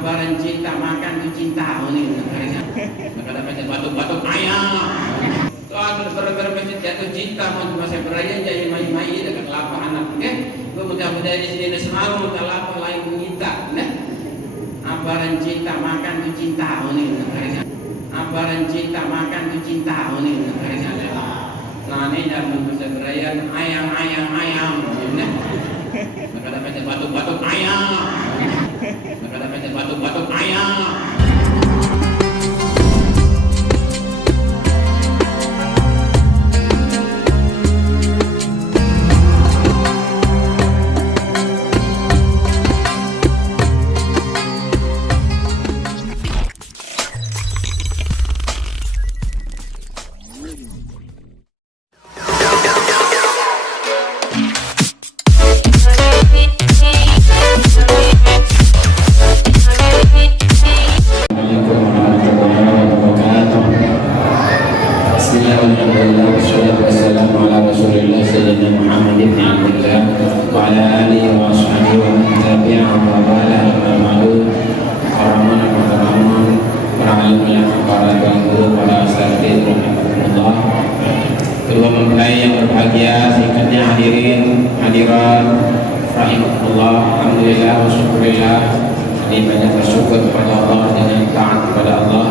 Ambaran cinta makan tu cinta ni kadang-kadang macam batuk-batuk ayam. Tuan gara-gara macam jatuh cinta masa beraya jadi mai-mai dekat kelapa anak ke. Mudah-mudahan di sini semua kelapa lain menyita nah. Ambaran cinta makan tu cinta ni ambaran cinta makan tu cinta ni nah ini dalam masa beraya ayam nah. Kadang-kadang macam batuk-batuk ayam. Kadang-kadang macam batuk-batuk ayam. Kedua mempelai yang berbahagia, singkatnya hadirin hadirat rahimahullah, alhamdulillah wa syukurillah. Ini banyak bersyukur kepada Allah dengan taat kepada Allah.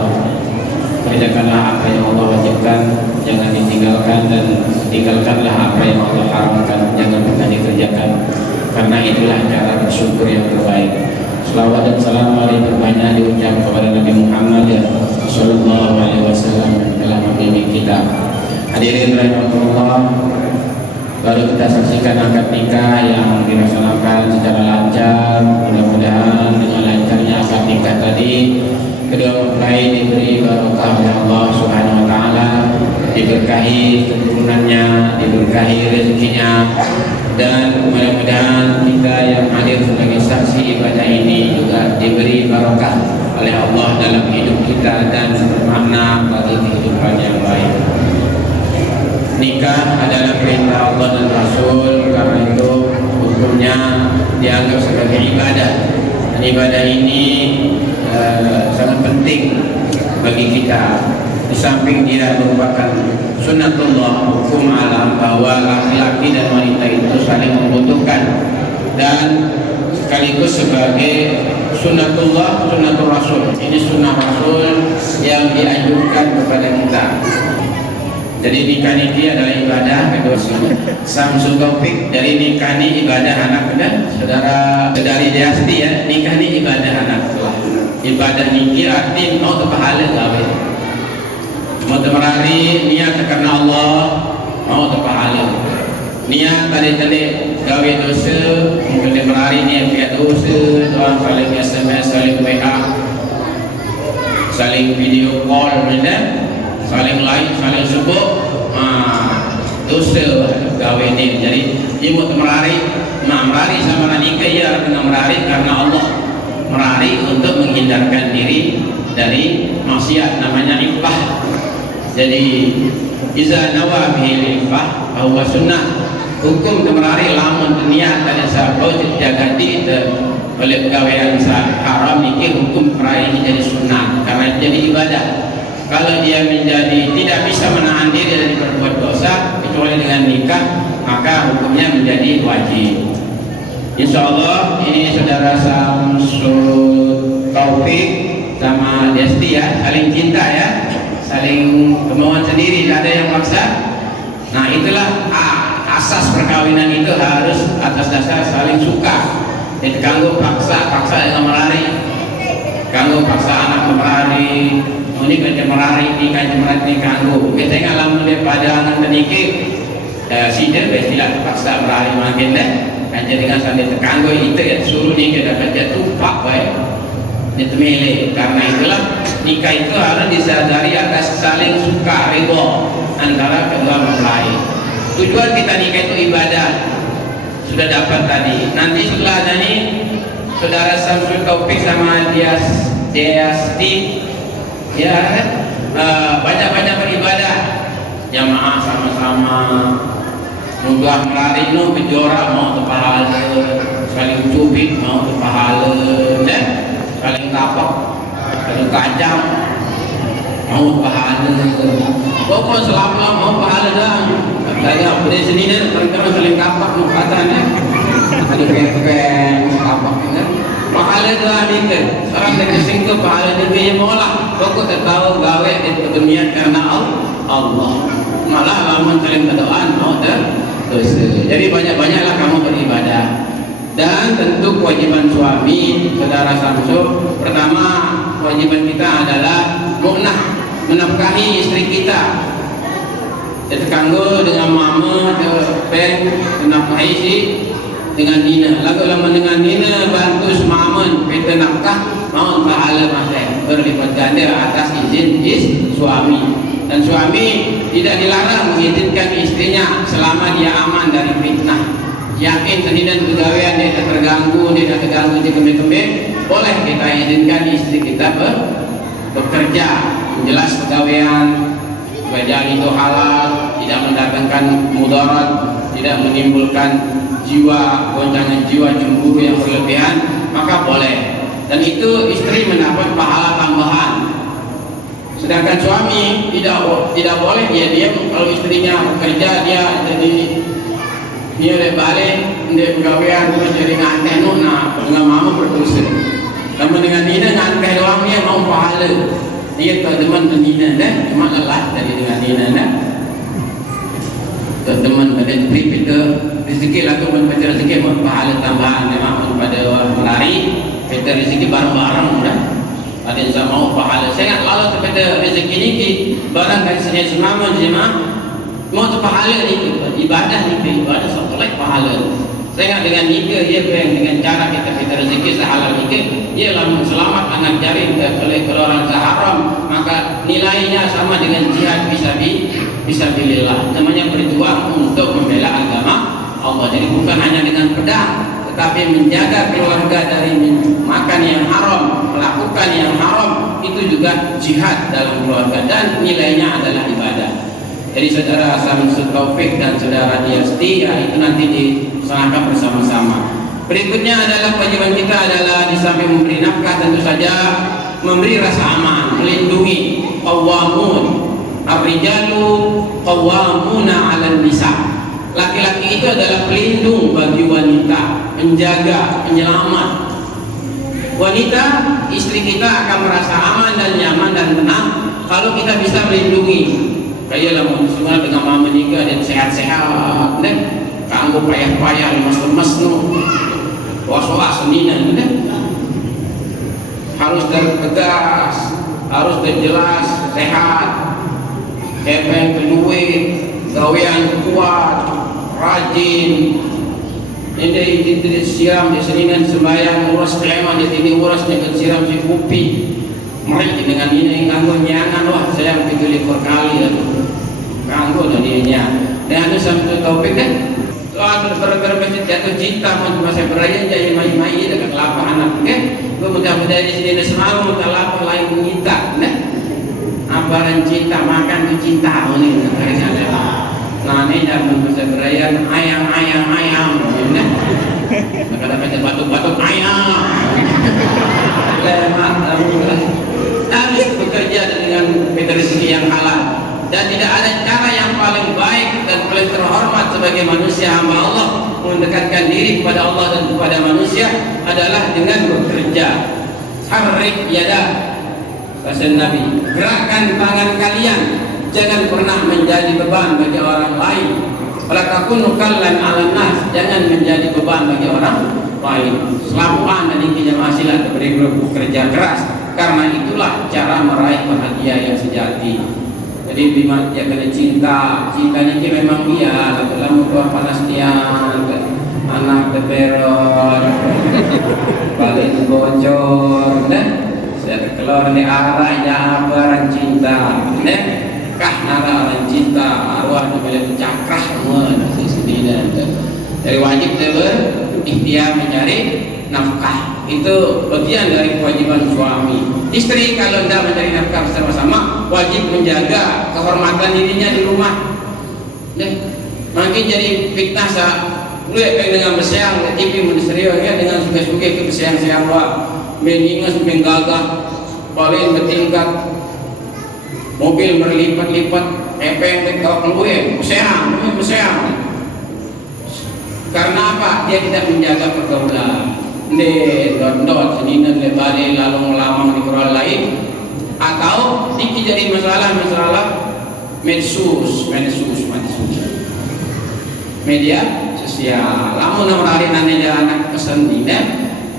Kerjakanlah apa yang Allah wajibkan, jangan ditinggalkan, dan tinggalkanlah apa yang Allah haramkan, jangan pernah dikerjakan. Karena itulah cara bersyukur yang terbaik. Selawat dan salam mari berbanyak diucap kepada Nabi Muhammad sallallahu alaihi wasallam yang telah membimbing kita. Hadirin rahimahullah, baru kita saksikan akad nikah yang dilaksanakan secara lancar. Mudah-mudahan dengan lancarnya akad nikah tadi, kedua mempelai diberi barokah oleh Allah Subhanahu wa taala, diberkahi keturunannya, diberkahi rezekinya, dan mudah-mudahan kita yang hadir sebagai saksi ibadah ini juga diberi barokah oleh Allah dalam hidup kita dan bermakna bagi kehidupan yang baik. Nikah adalah perintah Allah dan Rasul, karena itu hukumnya dianggap sebagai ibadah. Dan ibadah ini sangat penting bagi kita. Di samping dia merupakan sunnatullah, hukum alam bahwa laki-laki dan wanita itu saling membutuhkan, dan sekaligus sebagai sunnatullah, sunnatul Rasul. Ini sunnah Rasul yang dianjurkan kepada kita. Jadi nikah ini adalah ibadah. Kedua Samsul Taufik, dari nikah ini ibadah anak dan saudari Diasti ya, nikah ini ibadah anak. Ibadah nikah arti mau terpahala gawe, mau termerari niat karena Allah, mau terpahala. Niat tadi gawe dosa, mungkin termerari niat via dosa, doang saling SMS, saling WA, saling video call, saling like, saling sebut, dosa gawe ini. Jadi dia mau merari sama nikah, ya kena merari karena Allah, merari untuk menghindarkan diri dari maksiat, namanya iffah. Jadi iza nawa bihil iffah bahwa sunnah, hukum merari lamun niat dan sabau jaga diri oleh pegawaian haram nikah, hukum merari ini jadi sunnah karena jadi ibadah. Kalau dia menjadi tidak bisa menahan diri dari berbuat dosa kecuali dengan nikah, maka hukumnya menjadi wajib. Insya Allah ini saudara Samsul Taufik sama Desti ya, saling cinta ya, saling kemauan sendiri, tidak ada yang maksa. Nah itulah asas perkawinan itu, harus atas dasar saling suka. Jadi ganggu paksa dengan merari, ganggu paksa anak merari. Ini kan merari, ini kanggo. Kita ngalamin daripada anak menikah, sidar bestilah paksa merari makin deh. Kan jadi dengan sambil terkanggo itu ya suruh nikah dapat jatuh pak baik. Itu milih. Karena itulah nikah itu harus disadari atas saling suka, ridho antara kedua mempelai. Tujuan kita nikah itu ibadah. Sudah dapat tadi. Nanti setelah ini saudara Samsul Taufik sama Diasti ya banyak-banyak beribadah jamaah sama-sama, mudah melari no kejora mau terpahala, saling cubit mau terpahala, saling jam mau pahala. Pokok selama mau pahala dah. Saya pada sini dah kadang-kadang saling kapak mau katanya. Ada kayak kapak kan. Pahala dah ni ke. Orang dah kesingkap pahala ni ke yang maulah. Pokok tak tahu gawe itu berniat karena Allah. Malah lamun saling berdoa mau terus. Jadi banyak-banyaklah kamu beribadah. Dan tentu kewajiban suami, saudara Samsul, pertama kewajiban kita adalah menafkahi istri kita. Jadi kanggo dengan mama, peng, menafkahi si dengan Nina. Lagu lama dengan Nina bantu semaman, kita nafkah mau pahala masih berlipat ganda atas izin suami. Dan suami tidak dilarang mengizinkan istrinya selama dia aman dari fitnah. Yakin senidan pegawaian dia tidak terganggu, dia tidak terganggu di kembe-kembe, boleh kita izinkan istri kita bekerja. Jelas pegawaian itu halal, tidak mendatangkan mudarat, tidak menimbulkan goncangan jiwa cemburu yang berlebihan, maka boleh. Dan itu istri mendapat pahala tambahan. Sedangkan suami tidak boleh dia diam kalau istrinya bekerja, dia balik dia pegawaian terus jadi nganteh dengan mama berdosa. Namun dengan Nina nganteh doang dia mau pahala. Dia teman Nina cuma lelah dari dengan Nina teman pada beri kita rezeki lah tu pada rezeki mau pahala tambahan memang pada melari kita rezeki bareng-bareng dah. Ada yang mau pahala. Saya ingat lalu kepada rezeki ni barang dari sini semama jemaah mau tu pahala ni ibadah ni ibadah solat pahala. Saya ingat dengan nikah dia dengan cara kita rezeki sehalal nikah dia lamun selamat anak jari oleh orang seharam maka nilainya sama dengan jihad fisabilillah. Namanya berjuang untuk membela agama Allah. Jadi bukan hanya dengan pedang tetapi menjaga keluarga dari makan yang haram, melakukan yang haram itu juga jihad dalam keluarga dan nilainya adalah ibadah. Jadi saudara Samsul Taufik dan saudara Diasti ya itu nanti dilaksanakan bersama-sama. Berikutnya adalah kewajiban kita adalah di samping memberi nafkah tentu saja memberi rasa aman, melindungi. Qawwamun ar-rijalu qawwamuna 'alan nisa. Laki-laki itu adalah pelindung bagi wanita, penjaga, penyelamat. Wanita, istri kita akan merasa aman dan nyaman dan tenang kalau kita bisa melindungi. Kayak lah semua dengan mama nikah dan sehat-sehat, kan? Kanggo payah-payah lemas-lemas no, was-was nina, kan? Harus tegas, harus jelas, sehat, kepeng penuh, gawean kuat, rajin. Ini siram di seningan sembahyang uras kelema di sini uras dengan siram si kopi. Mereka dengan ini nganggo nyangan wah saya begitu likur kali itu nganggo daninya. Dan itu Samsul Taufik kan soal berbagai jatuh cinta masa beraya jadi mai-mai dengan lapar anak kan. Gue mudah-mudahan di sini semua mudah lapar lain menyita, kan? Abaran cinta makan itu cinta ini nah ini dalam bahasa beraya ayam, kan? Maka dapat batuk-batuk ayam. Lemak harus bekerja dengan rezeki yang halal dan tidak ada cara yang paling baik dan paling terhormat sebagai manusia hamba Allah mendekatkan diri kepada Allah dan kepada manusia adalah dengan bekerja. Harrik yada kata Nabi, gerakkan tangan kalian, jangan pernah menjadi beban bagi orang lain. Wala takunu kallan 'alan nas, jangan menjadi beban bagi orang lain. Selamuan dan intinya hasilan diberi bekerja keras. Karena itulah cara meraih bahagia yang sejati. Jadi bima dia kena cinta ini memang iya. Lalu tuah panastian, anak teperon, balik bocor, saya keluar di arahnya barang cinta, kah nara orang cinta, arwah namanya cakrah semua sendiri. Dari wajib berikhtiar mencari nafkah. Itu bagian dari kewajiban suami. Istri kalau tidak mencari nafkah bersama-sama wajib menjaga kehormatan dirinya di rumah. Mungkin jadi fitnah dengan bersiang TV ministerial dengan suka-suka ke bersiang-siang wa meningas menggagah paling bertingkat, mobil berlipat-lipat, epeng kau keluar, meseang. Karena apa? Dia tidak menjaga pergaulan. Dot senina lebare lalu melamang di koran lain, atau dikit jadi masalah medsos media sosial. Lamun namararin ane anak pesan dina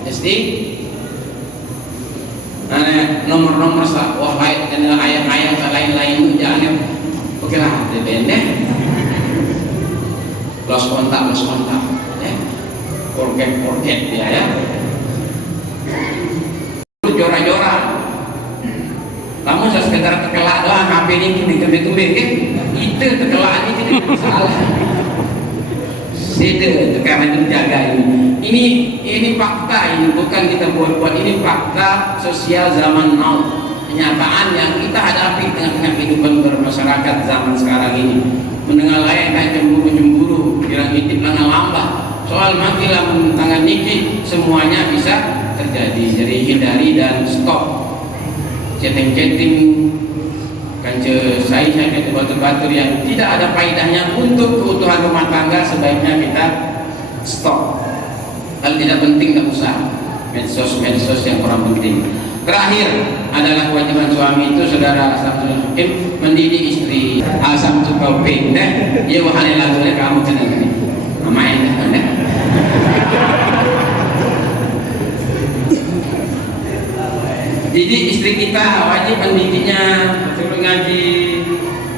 pasti ane nomor wah lain dan ayat-ayat lain jangan oke lah depende los kontak forget dia ya jora-jora kamu saya sekedar terkelak doang HP ini kembali itu terkelak ini tidak masalah karena menjaga ini fakta, ini bukan kita buat-buat, ini fakta sosial zaman now, kenyataan yang kita hadapi tengah-tengah kehidupan bermasyarakat zaman sekarang ini. Mendengar lain kayak cemburu bilang intip langan lambah soal makilah tangan niki, semuanya bisa terjadi. Jadi hindari dan stop chatting kanca saya itu batur-batur yang tidak ada faedahnya untuk keutuhan rumah tangga. Sebaiknya kita stop. Kalau tidak penting tidak usah medsos yang kurang penting. Terakhir adalah kewajiban suami itu, saudara Samsul Hakim, mendidik istri. Asam tu kau pindah, dia wahai lagunya kamu kena ni. Main dah. Didik istri kita, wajib mendidiknya, suruh ngaji.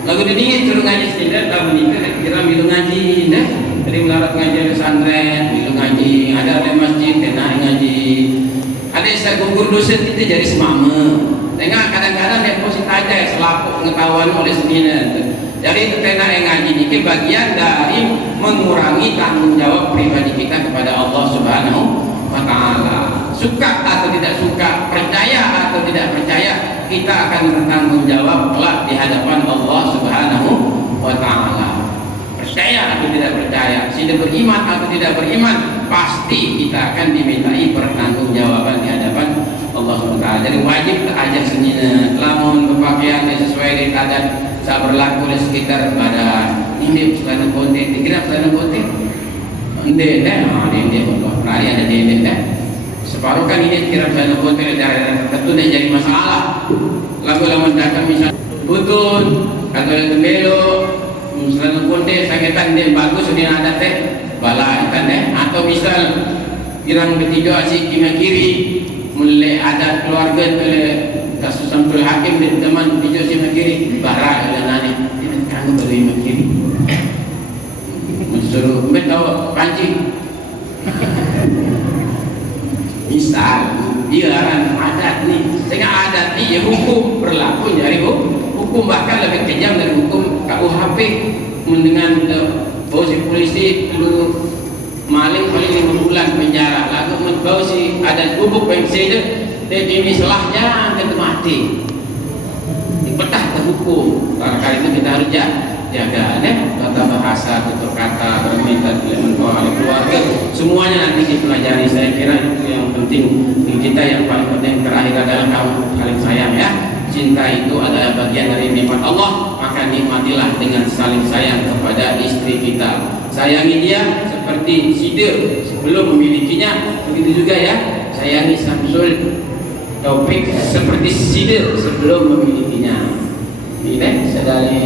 Lagu didingin suruh ngaji sendiri, tahu ni kira bilu ngaji, dah. Jadi melarat ngaji di pesantren, bilu ngaji, ada di masjid, kena ngaji. Ada yang gugur dosen itu jadi semama. Tengah kadang-kadang deposit aja selaku pengetahuan oleh sendiri. Jadi itu kena yang ngaji ini bagian dari mengurangi tanggung jawab pribadi kita kepada Allah Subhanahu wa Ta'ala. Suka atau tidak suka, percaya atau tidak percaya, kita akan bertanggung jawab kelak di hadapan Allah Subhanahu wa Ta'ala. Percaya atau tidak percaya, sudah beriman atau tidak beriman, pasti kita akan dimintai pertanggungjawaban di hadapan Allah Subhanahu wa Ta'ala. Jadi wajib tak ajak senina, lamun berpakaian sesuai dengan adat saya berlaku di sekitar pada ini selana konten, dikira selana konten, ini hari ada dendeng dah. Separuh kan ini kira selana konten ada tentu dah jadi masalah. Lagu-lagu datang misal butun atau yang belok. Misalnya konten sakitan dia bagus dia ada teh bala kan atau misal kirang ketiga si kiri mulai ada keluarga oleh kasus Samsul Hakim dan teman video si kiri barang dan nane ini kan baru kiri suruh tahu pancing misal dia adat nih dengan adat ni hukum berlaku jadi hukum bahkan lebih kejam dari hukum KUHP. Dengan bau si polisi perlu maling paling 5 bulan penjara, lalu bau si adat bubuk pensiun dia ini selahnya kita mati dipetah terhukum. Karena itu kita harus jaga tata bahasa, tutur kata, berminta oleh keluarga, semuanya nanti kita pelajari. Saya kira itu yang penting di kita. Yang paling penting terakhir adalah kamu saling sayang ya. Cinta itu adalah bagian dari nikmat Allah, maka nikmatilah dengan saling sayang kepada istri kita. Sayangi dia seperti sidir sebelum memilikinya, begitu juga ya sayangi Samsul Taufik seperti sidir sebelum memilikinya. Ini dari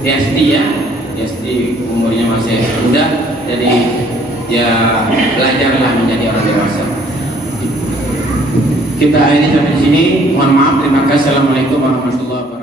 Desti ya, Desti umurnya masih muda, jadi ya belajarlah menjadi orang dewasa. Kita akhiri sampai di sini. Mohon maaf. Terima kasih. Assalamualaikum warahmatullahi wabarakatuh.